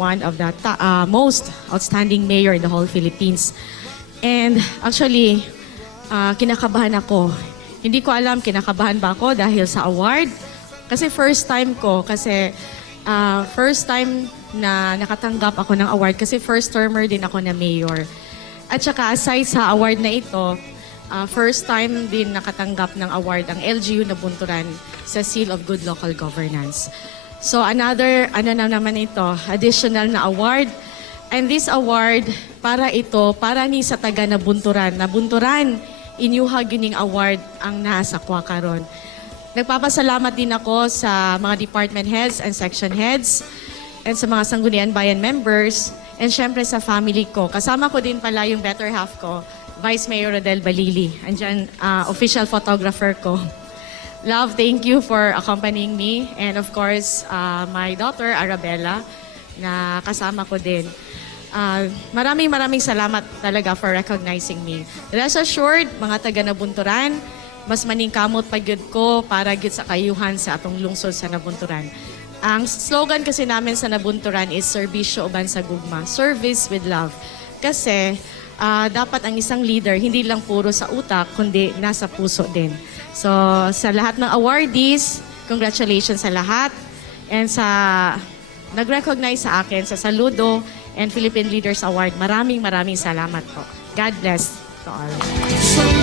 one of the most outstanding mayor in the whole Philippines. And actually, kinakabahan ako. Hindi ko alam kinakabahan ba ako dahil sa award. Kasi first time na nakatanggap ako ng award kasi first termer din ako na mayor. At saka aside sa award na ito, first time din nakatanggap ng award ang LGU na Bunturan sa Seal of Good Local Governance. So another, additional na award. And this award, para ni sa taga Nabunturan. Nabunturan, inyuha gining award ang nasa kwa karon. Nagpapasalamat din ako sa mga department heads and section heads and sa mga Sangguniang Bayan members and syempre sa family ko. Kasama ko din pala yung better half ko, Vice Mayor Rodel Balili. Andyan, official photographer ko. Love, thank you for accompanying me. And of course, my daughter, Arabella, na kasama ko din. Maraming salamat talaga for recognizing me. Rest assured, mga taga Nabunturan, mas maningkamot pagyud ko para gyud sa kayuhan sa atong lungsod sa Nabunturan. Ang slogan kasi namin sa Nabunturan is Serbisyo Uban sa Gugma, Service with Love. Kasi dapat ang isang leader hindi lang puro sa utak, kundi nasa puso din. So sa lahat ng awardees, congratulations sa lahat. And sa nag-recognize sa akin sa Saludo and Philippine Leaders Award, maraming salamat po. God bless to all.